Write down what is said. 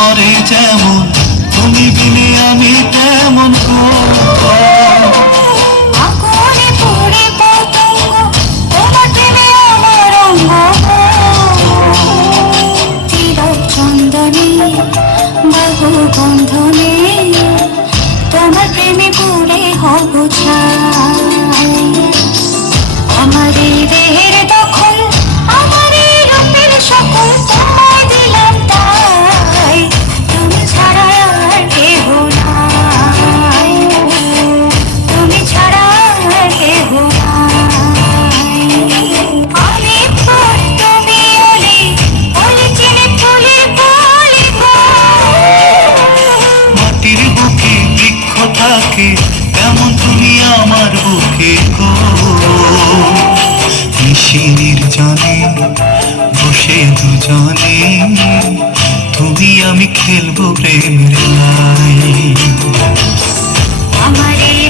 মরে যেমন, তুমি বিনে আমি তেমন গো। আগুনে পুড়ে পতঙ্গ, তোমার প্রেমে আমার অঙ্গ। চিরচন্দনে বাহু বন্ধনে, তোমার প্রেমে পুড়ে হব ছাই। আমার এই দেহের দখল, আমার এই রূপের সকল তোমায় দিলাম তাই। তুমি ছাড়া আর কেহ নাই, তুমি ছাড়া আর কেহ নাই। আমি ফুল তুমি অলি, অলি চিনে ফুলের কলি গো। মাটির বুকে বৃক্ষ থাকে, তেমন তুমি আমার বুকে গো। নিশি নির্জনে বসে দুজনে, তুমি আমি খেলবো প্রেমের লাই। আমার এই